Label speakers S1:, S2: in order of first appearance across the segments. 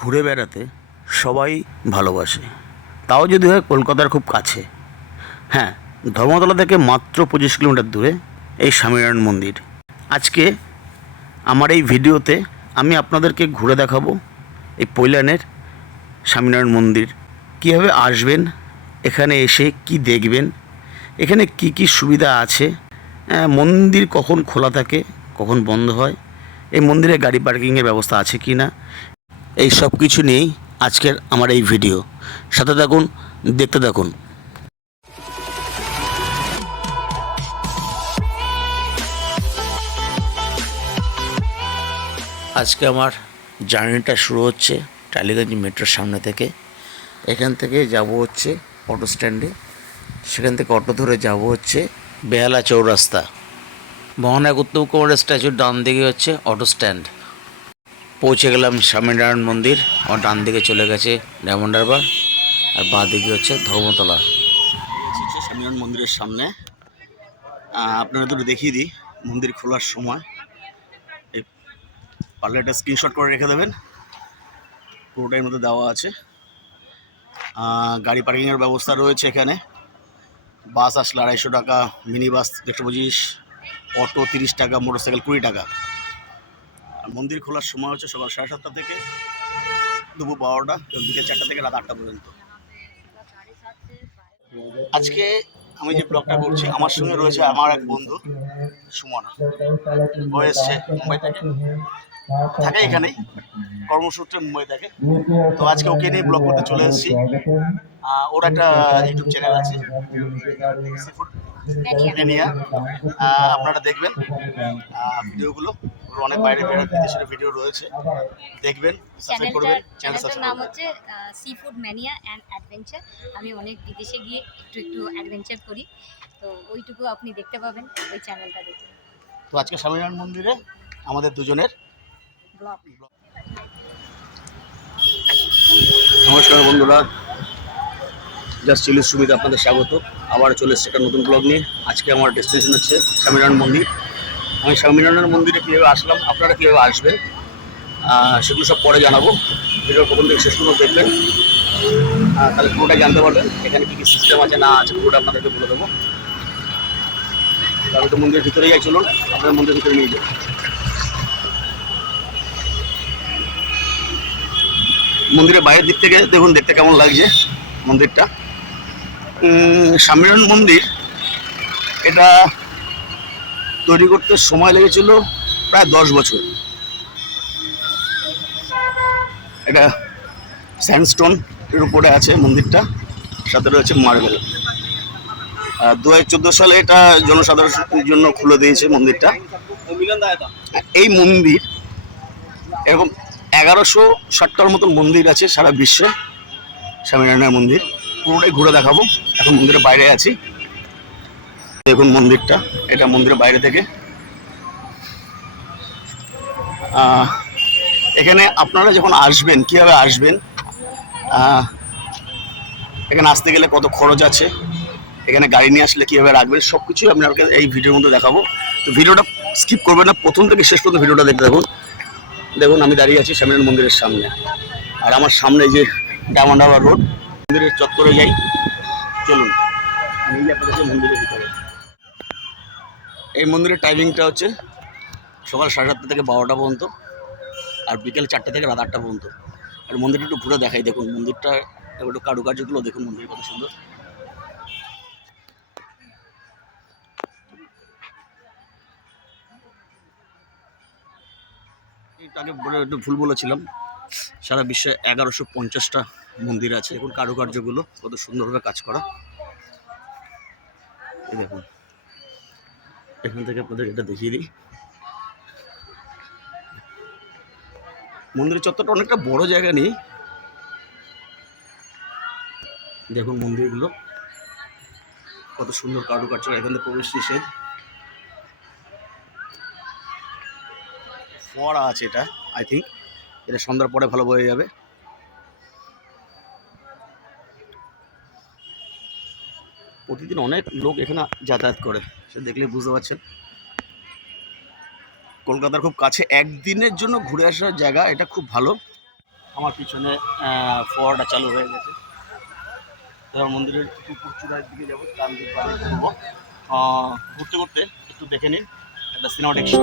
S1: ঘুরে বেড়াতে সবাই ভালোবাসে। তাও যদি হয় কলকাতার খুব কাছে। হ্যাঁ ধর্মতলা থেকে মাত্র পঁচিশ কিলোমিটার দূরে এই স্বামীনারায়ণ মন্দির। আজকে আমার এই ভিডিওতে আমি আপনাদেরকে ঘুরে দেখাবো এই পৈলানের স্বামীনারায়ণ মন্দির। কীভাবে আসবেন, এখানে এসে কি দেখবেন, এখানে কি কি সুবিধা আছে মন্দির কখন খোলা থাকে, কখন বন্ধ হয়, এই মন্দিরে গাড়ি পার্কিংয়ের ব্যবস্থা আছে কি না এই সব কিছু নিয়েই আজকের আমার এই ভিডিও। সাথে থাকুন, দেখতে থাকুন। আজকে আমার জার্নিটা শুরু হচ্ছে টালিগঞ্জ মেট্রোর সামনে থেকে। এখান থেকে যাব হচ্ছে অটো স্ট্যান্ডে। সেখান থেকে অটো ধরে যাব হচ্ছে বেহালা চৌরাস্তা। মহানায়ক উত্তম কুমারের স্ট্যাচুর ডান দিকে হচ্ছে অটো স্ট্যান্ড। পৌঁছে গেলাম স্বামীনারায়ণ মন্দির। আমার ডান দিকে চলে গেছে ডায়মন্ড হারবার, আর বাঁ দিকে হচ্ছে ধর্মতলা। স্বামীনারায়ণ মন্দিরের সামনে। আপনারা দুটো দেখিয়ে দিই, মন্দির খোলার সময়। এই পারলে একটা স্ক্রিনশট করে রেখে দেবেন। পুরোটাই মধ্যে দেওয়া আছে। গাড়ি পার্কিংয়ের ব্যবস্থা রয়েছে এখানে। বাস আসলে আড়াইশো টাকা, মিনি বাস একশো পঁচিশ, অটো তিরিশ টাকা, মোটরসাইকেল কুড়ি টাকা। মন্দির খোলার সময় হচ্ছে সকাল সাড়ে সাতটা থেকে দুপুর বারোটা এবং বিকেল চারটা থেকে রাত আটটা পর্যন্ত। আজকে আমি যে ব্লগটা করছি, আমার সঙ্গে রয়েছে আমার এক বন্ধু, সুমনা। ও এসছে মুম্বাই থেকে। থাকে এখানেই, কর্মসূত্রে মুম্বাই থাকে। তো আজকে ওকে নিয়ে ব্লগ করতে চলে এসেছি। ওর একটা ইউটিউব চ্যানেল আছে আপনারা দেখবেন ভিডিওগুলো অনেক বাইরে বাইরে বিদেশের ভিডিও রয়েছে। দেখবেন সাবস্ক্রাইব করবেন
S2: চ্যানেলটার
S1: চ্যানেল
S2: নাম হচ্ছে seafood mania and adventure আমি অনেক বিদেশে গিয়ে একটু একটু অ্যাডভেঞ্চার করি। তো ওইটুকু আপনি দেখতে পাবেন ওই চ্যানেলটা দেখে।
S1: তো আজকে স্বামীনারায়ণ মন্দিরে আমাদের দুজনের
S2: ব্লগ
S1: নমস্কার বন্ধুরা। জাস্ট চিলির সুবিধা আপনাদের স্বাগত। আবার চলে এসছে একটা নতুন ব্লগ নিয়ে। আজকে আমার ডেস্টিনেশন হচ্ছে স্বামীনারায়ণ মন্দির। আমি স্বামীনারায়ণ মন্দিরে কীভাবে আসলাম, আপনারা কীভাবে আসবেন সেগুলো সব পরে জানাব। ভিডিওর প্রথম থেকে শেষ পর্যন্ত দেখবেন। তাহলে পুরোটা জানতে পারবেন, এখানে কী কী সিস্টেম আছে, না আছে, পুরোটা আপনাদেরকে বলে দেবো। তো আমি তো মন্দিরের ভিতরে যাই, চলুন, আপনার মন্দিরের ভিতরে নিয়ে যাই মন্দিরের বাইরের দিক থেকে দেখুন, দেখতে কেমন লাগছে মন্দিরটা। স্বামীনারায়ণ মন্দির, এটা তৈরি করতে সময় লেগেছিল প্রায় দশ বছর। এটা স্যান্ডস্টোন এর উপরে আছে মন্দিরটা, সাথে রয়েছে মার্বেল। দু হাজার চোদ্দ সালে এটা জনসাধারণের জন্য খুলে দিয়েছে মন্দিরটা। এই মন্দির এরকম এগারোশো ষাটটার মতন মন্দির আছে সারা বিশ্বে। স্বামীনারায়ণ মন্দির। পুরোটাই ঘুরে দেখাবো। এখন মন্দিরের বাইরে আছি। দেখুন মন্দিরটা, এটা মন্দিরের বাইরে থেকে। এখানে আপনারা যখন আসবেন, কীভাবে আসবেন? এখানে আসতে গেলে কত খরচ আছে? এখানে গাড়ি নিয়ে আসলে কীভাবে রাখবেন? সব কিছুই আপনাকে এই ভিডিওর মধ্যে দেখাবো। তো ভিডিওটা স্কিপ করবেন না, প্রথম থেকে শেষ পর্যন্ত ভিডিওটা দেখতে দেখুন দেখুন, আমি দাঁড়িয়ে আছি স্বামীনারায়ণ মন্দিরের সামনে। আর আমার সামনে যে ডায়মন্ড হারবার রোড, মন্দিরের চত্বরে যাই। চলুন, আমি আপনাদের মন্দিরের ভিতরে এই মন্দিরের টাইমিংটা হচ্ছে সকাল সাড়ে সাতটা থেকে বারোটা পর্যন্ত আর বিকেল চারটে থেকে রাত আটটা পর্যন্ত। আর মন্দিরটা একটু ঘুরে দেখাই, দেখুন মন্দিরটা একটু কারুকার্যগুলো দেখুন মন্দির কত সুন্দর। আগে একটু ভুল বলেছিলাম, সারা বিশ্বে এগারোশো পঞ্চাশটা মন্দির আছে। এখন কারুকার্যগুলো কত সুন্দরভাবে কাজ করা। এই দেখুন। এখান থেকে আপনাদের এটা দেখিয়ে দিই। মন্দিরের চত্বরটা অনেকটা বড় জায়গা নেই দেখুন মন্দিরগুলো। কত সুন্দর কারুকার্য, এখান থেকে প্রবেশ নিষেধ। ফোয়ারা আছে এটা আই থিঙ্ক এটা সন্ধ্যার পরে ভালো হয়ে যাবে। প্রতিদিন অনেক লোক এখানে যাতায়াত করে, সে দেখলে বুঝতে পারছেন। কলকাতার খুব কাছে একদিনের জন্য ঘুরে আসার জায়গা, এটা খুব ভালো। আমার পিছনে ফোয়ারাটা চালু হয়ে গেছে। মন্দিরের উপর চূড়ার দিকে যাব তার দিকে ঘুরবো। ঘুরতে ঘুরতে একটু দেখে নিন, একটা সিনেমাটিক শো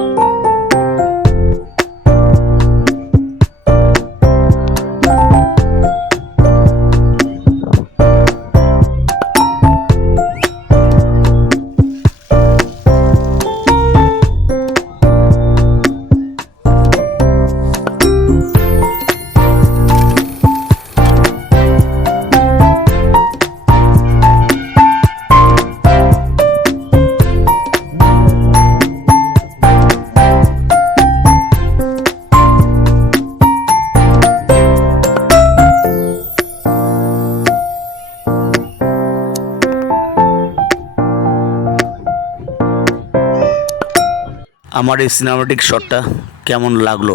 S1: আমার এই সিনেমাটিক শটটা কেমন লাগল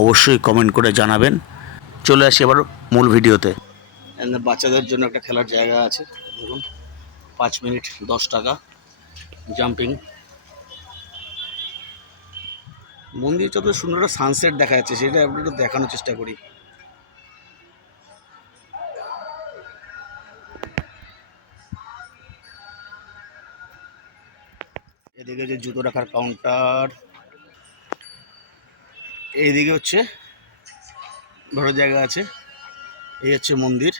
S1: অবশ্যই কমেন্ট করে জানাবেন। চলে আসি এবার মূল ভিডিওতে। বাচ্চাদের জন্য একটা খেলার জায়গা আছে, দেখুন, পাঁচ মিনিট দশ টাকা জাম্পিং মন্দির যত সুন্দর একটা সানসেট দেখা যাচ্ছে, সেটা আপনি একটু দেখানোর চেষ্টা করি। এদিকে যে জুতো রাখার কাউন্টার এইদিকে হচ্ছে বড় জায়গা আছে এই হচ্ছে মন্দির।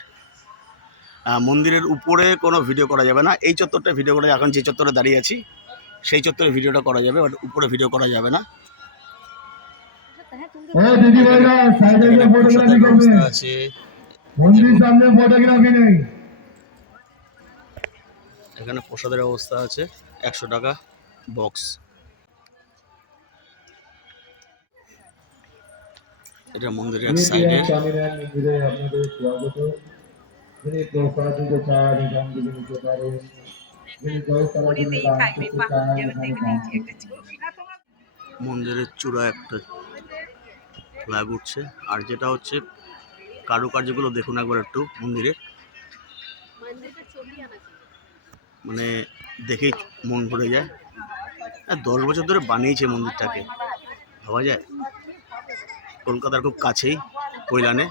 S1: মন্দিরের উপরে কোনো ভিডিও করা যাবে না। এই চত্বরটা ভিডিও করা এখন যে চত্বরে দাঁড়িয়ে আছি সেই চত্বরে ভিডিওটা করা যাবে বাট উপরে ভিডিও করা যাবে না। আছে। এখানে প্রসাদের ব্যবস্থা আছে একশো টাকা। বক্স। এটা মন্দিরের এক সাইডে। মন্দিরের চূড়া একটা ফ্ল্যাগ উঠছে। আর যেটা হচ্ছে কারুকার্যগুলো দেখুন একবার একটু মন্দিরের। মানে দেখেই মন ভরে যায়। দশ বছর ধরে বানিয়েছে মন্দিরটাকে। ভাবা যায়? কলকাতার খুব কাছেই কৈলানে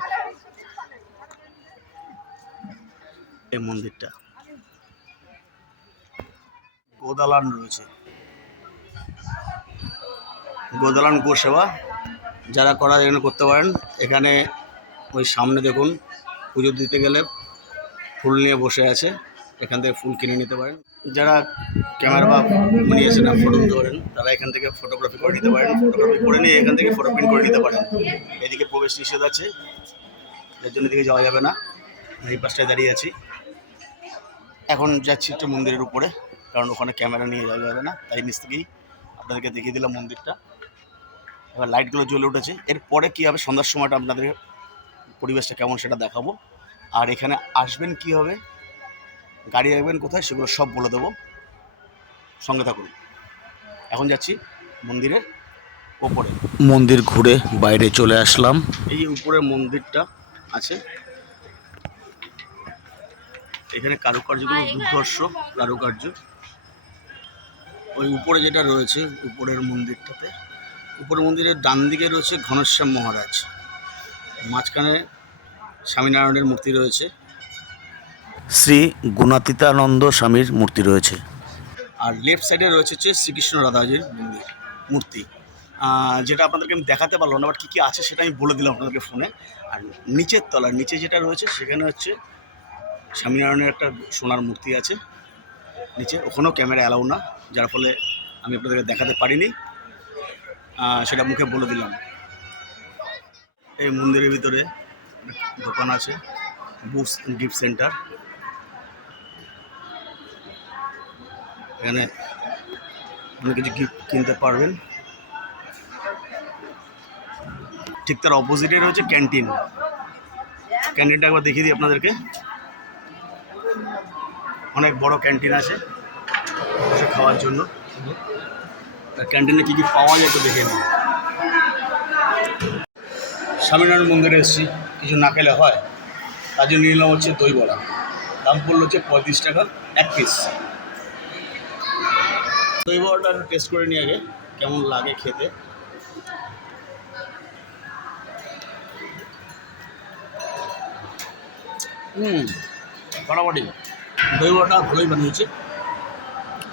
S1: এই মন্দিরটা। গোদালান রয়েছে। গোদালান গোসেবা, যারা করা এখানে করতে পারেন, এখানে ওই সামনে দেখুন, পুজো দিতে গেলে ফুল নিয়ে বসে আছে, এখান থেকে ফুল কিনে নিতে পারেন। যারা ক্যামেরা বা নিয়ে এসে না ফটো তুলতে পারেন তারা এখান থেকে ফটোগ্রাফি করে নিতে পারেন ফটোগ্রাফি করে নিয়ে এখান থেকে ফটো প্রিন্ট করে নিতে পারেন। এদিকে প্রবেশ নিষেধ আছে, এর জন্য এদিকে যাওয়া যাবে না। এই পাশটায় দাঁড়িয়ে আছি। এখন যাচ্ছি একটু মন্দিরের উপরে, কারণ ওখানে ক্যামেরা নিয়ে যাওয়া যাবে না, তাই নিচ থেকেই আপনাদেরকে দেখিয়ে দিলাম মন্দিরটা। এবার লাইটগুলো জ্বলে উঠেছে। এরপরে কী হবে? সন্ধ্যার সময়টা আপনাদের পরিবেশটা কেমন সেটা দেখাবো। আর এখানে আসবেন কি হবে? গাড়ি রাখবেন কোথায় সেগুলো সব বলে দেবো। সঙ্গে থাকুন। এখন যাচ্ছি মন্দিরের ওপরে। মন্দির ঘুরে বাইরে চলে আসলাম। এই যে উপরে মন্দিরটা আছে। এখানে কারুকার্যগুলো দুর্ধর্ষ কারুকার্য। ওই উপরে যেটা রয়েছে উপরের মন্দিরটাতে। উপরের মন্দিরের ডান দিকে রয়েছে ঘনশ্যাম মহারাজ। মাঝখানে স্বামীনারায়ণের মূর্তি রয়েছে। শ্রী গুণাতীতানন্দ স্বামীর মূর্তি রয়েছে। আর লেফট সাইডে রয়েছে হচ্ছে শ্রীকৃষ্ণ রাধাজির মন্দির, মূর্তি। যেটা আপনাদেরকে আমি দেখাতে পারলাম না বাট কী কী আছে সেটা আমি বলে দিলাম আপনাদেরকে ফোনে আর নিচের তলার, নিচে যেটা রয়েছে সেখানে হচ্ছে স্বামীনারায়ণের একটা সোনার মূর্তি আছে। নিচে ওখানেও ক্যামেরা অ্যালাউ না, যার ফলে আমি আপনাদেরকে দেখাতে পারিনি। সেটা মুখে বলে দিলাম। এই মন্দিরের ভিতরে দোকান আছে বুকস গিফট সেন্টার। এখানে অনেক কিছু গিফট কিনতে পারবেন? ঠিক তার অপোজিটে রয়েছে ক্যান্টিন ক্যান্টিনটা একবার দেখিয়ে দিই আপনাদেরকে। অনেক বড় ক্যান্টিন আছে খাওয়ার জন্য। ক্যান্টিনে কী কী পাওয়া যায় একটু দেখে নিন স্বামীনারায়ণ মন্দিরে এসেছি, কিছু না খেলে হয়। তার জন্য নিলাম হচ্ছে দই বড়া দাম পড়ল হচ্ছে পঁয়ত্রিশ টাকা এক পিস দই বড়াটা টেস্ট করে নিই আগে, কেমন লাগে খেতে। হুম ফাটাফাটি দই বড়াটা ভালোই বানিয়েছে।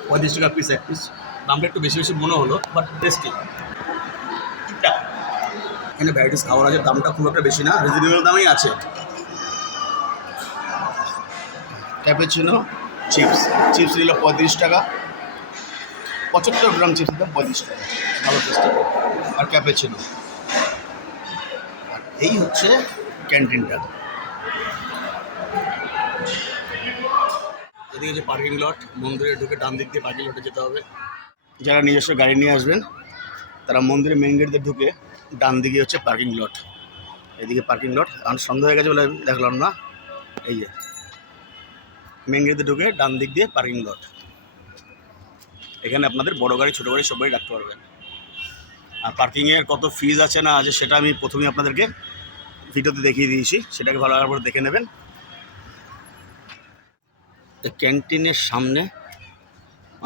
S1: পঁয়ত্রিশ টাকা পিস এক পিস দামটা একটু বেশি বেশি মনে হলো বাট টেস্টি ঠিকঠাক এখানে ভ্যারাইটিস খাবার আছে, দামটা খুব একটা বেশি না রিজনেবল দামেই আছে। ক্যাপেচিনো চিপস চিপস নিল পঁয়ত্রিশ টাকা। পঁচাত্তর গ্রাম চিপস দাম পঁয়ত্রিশ টাকা। ভালো টেস্টি আর ক্যাপেচিনো আর এই হচ্ছে ক্যান্টিনটা এদিকে যে পার্কিং লট মন্দিরে ঢুকে ডান দিক দিয়ে পার্কিং লটে যেতে হবে। যারা নিজস্ব গাড়ি নিয়ে আসবেন, তারা মন্দিরের মেন গেট দিয়ে ঢুকে ডান দিকে হচ্ছে পার্কিং লট এদিকে পার্কিং লট আর সন্ধ্যা হয়ে গেছে বলে দেখলাম না। এই যে মেন গেট ঢুকে ডান দিক দিয়ে পার্কিং লট এখানে আপনাদের বড় গাড়ি, ছোটো গাড়ি সবাই রাখতে পারবেন আর পার্কিংয়ের কত ফিজ আছে না আছে সেটা আমি প্রথমেই আপনাদেরকে ভিডিওতে দেখিয়ে দিয়েছি। সেটাকে ভালো করে দেখে নেবেন। ক্যান্টিনের সামনে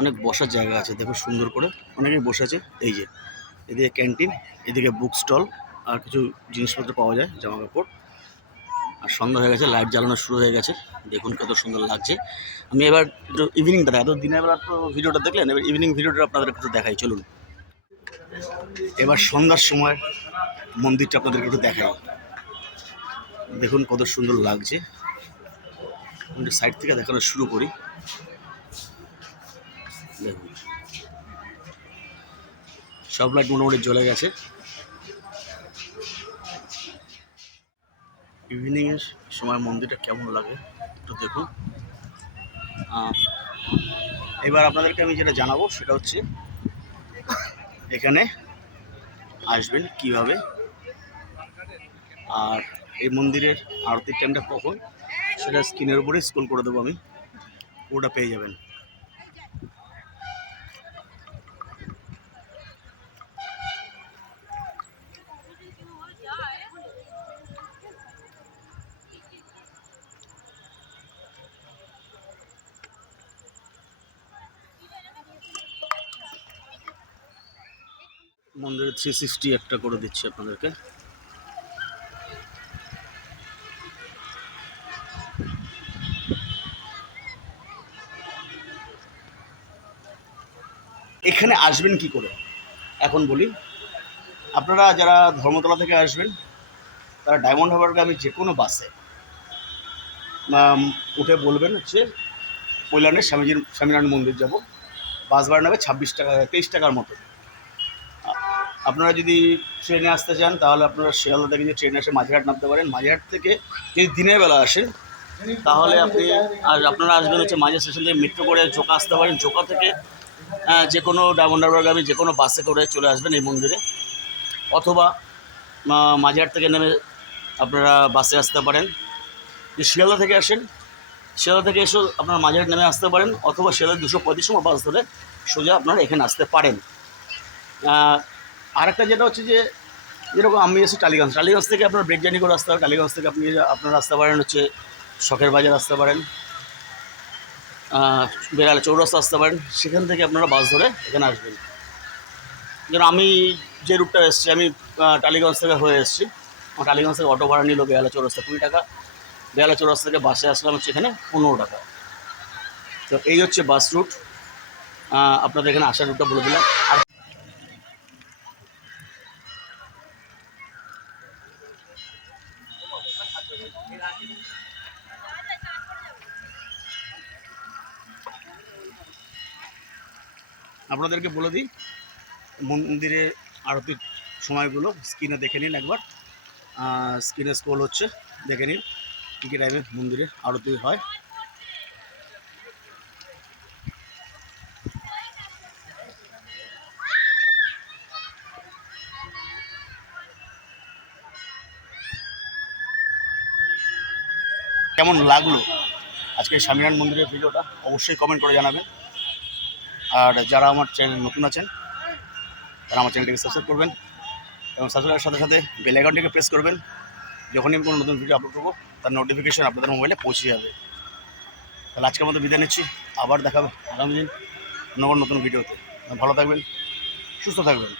S1: অনেক বসার জায়গা আছে দেখো সুন্দর করে। অনেকেই বসে আছে, এই যে। এদিকে ক্যান্টিন এদিকে বুক স্টল আর কিছু জিনিসপত্র পাওয়া যায় জামা কাপড় আর সন্ধ্যা হয়ে গেছে লাইট জ্বালানো শুরু হয়ে গেছে। দেখুন কত সুন্দর লাগছে। আমি এবার একটু ইভিনিংটা এত দিনের বেলা তো ভিডিওটা দেখলেন, এবার ইভিনিং ভিডিওটা আপনাদের একটু দেখাই, চলুন। এবার সন্ধ্যার সময় মন্দিরটা আপনাদেরকে একটু দেখাই। দেখুন কত সুন্দর লাগছে। আমি সাইড থেকে দেখানো শুরু করি। দেখুন। সব লাইট মোটামুটি জ্বলে গেছে। ইভিনিংয়ের সময় মন্দিরটা কেমন লাগে একটু দেখুন। এবার আপনাদেরকে আমি যেটা জানাব সেটা হচ্ছে, এখানে আসবেন কীভাবে, আর এই মন্দিরের আরতির টাইমটা কখন, সেটা স্ক্রিনের উপরে স্কুল করে দেবো আমি ওটা পেয়ে যাবেন। মন্দিরের থ্রি সিক্সটি একটা করে দিচ্ছি আপনাদেরকে। এখানে আসবেন কি করে? এখন বলি, আপনারা যারা ধর্মতলা থেকে আসবেন, তারা ডায়মন্ড হারবারকে আমি যে কোনো বাসে উঠে বলবেন হচ্ছে কৈলানের স্বামীজির স্বামীনারায়ণ মন্দির যাব। বাস ভাড়া নেবে ছাব্বিশ টাকা, তেইশ টাকার মতো। আপনারা যদি ট্রেনে আসতে চান, তাহলে আপনারা শিয়ালদা থেকে যে ট্রেনে এসে মাঝিরহাট নামতে পারেন। মাঝিরহাট থেকে যদি দিনের বেলা আসেন তাহলে আপনি আর আপনারা আসবেন হচ্ছে মাঝে স্টেশন থেকে মেট্রো করে জোকা আসতে পারেন। জোকা থেকে যে কোনো ডায়মন্ড হারবারগামী যে কোনো বাসে করে চলে আসবেন এই মন্দিরে। অথবা মাঝিরহাট থেকে নেমে আপনারা বাসে আসতে পারেন। যে শিয়ালদা থেকে আসেন, শিয়ালদা থেকে এসেও আপনারা মাঝিরহাট নেমে আসতে পারেন। অথবা শিয়ালদা দুশো পঁয়ত্রিশ নম্বর বাস ধরে সোজা আপনারা এখানে আসতে পারেন। আরেকটা যেটা হচ্ছে যে, যেরকম আমি এসেছি টালিগঞ্জ টালিগঞ্জ থেকে আপনার ব্রেক জার্নি করে আসতে পারেন টালিগঞ্জ থেকে আপনি আপনারা আসতে পারেন হচ্ছে শখের বাজার আসতে পারেন বেড়ালে চৌরাস্তা আসতে পারেন, সেখান থেকে আপনারা বাস ধরে এখানে আসবেন। যেন আমি যে রুটটা এসেছি, আমি টালিগঞ্জ থেকে হয়ে এসেছি, আমার টালিগঞ্জ থেকে অটো ভাড়া নিল বেহালা চৌরাস্তা কুড়ি টাকা বেহালা চৌরাস্তা থেকে বাসে আসলাম হচ্ছে এখানে পনেরো টাকা। তো এই হচ্ছে বাস রুট আপনাদের এখানে আসার রুটটা বলে দিলাম। আর আপনাদেরকে বলে দিই, মন্দিরে আরতির সময়গুলো স্ক্রিনে দেখে নিন একবার। স্ক্রিনে স্ক্রোল হচ্ছে, দেখে নিন কী কী টাইমে মন্দিরে আরতি হয়। কেমন লাগল আজকে স্বামীনারায়ণ মন্দিরের ভিডিওটা? অবশ্যই কমেন্ট করে জানাবেন। আর যারা আমার চ্যানেল নতুন আছেন, তারা আমার চ্যানেলটিকে সাবস্ক্রাইব করবেন এবং সাবস্ক্রাইবের সাথে সাথে বেল আইকনটিকে প্রেস করবেন। যখনই আমি কোনো নতুন ভিডিও আপলোড করব, তার নোটিফিকেশান আপনাদের মোবাইলে পৌঁছে যাবে। তাহলে আজকের মতো বিদায় নিচ্ছি। আবার দেখাবে আগামী দিন নতুন ভিডিওতে ভালো থাকবেন, সুস্থ থাকবেন।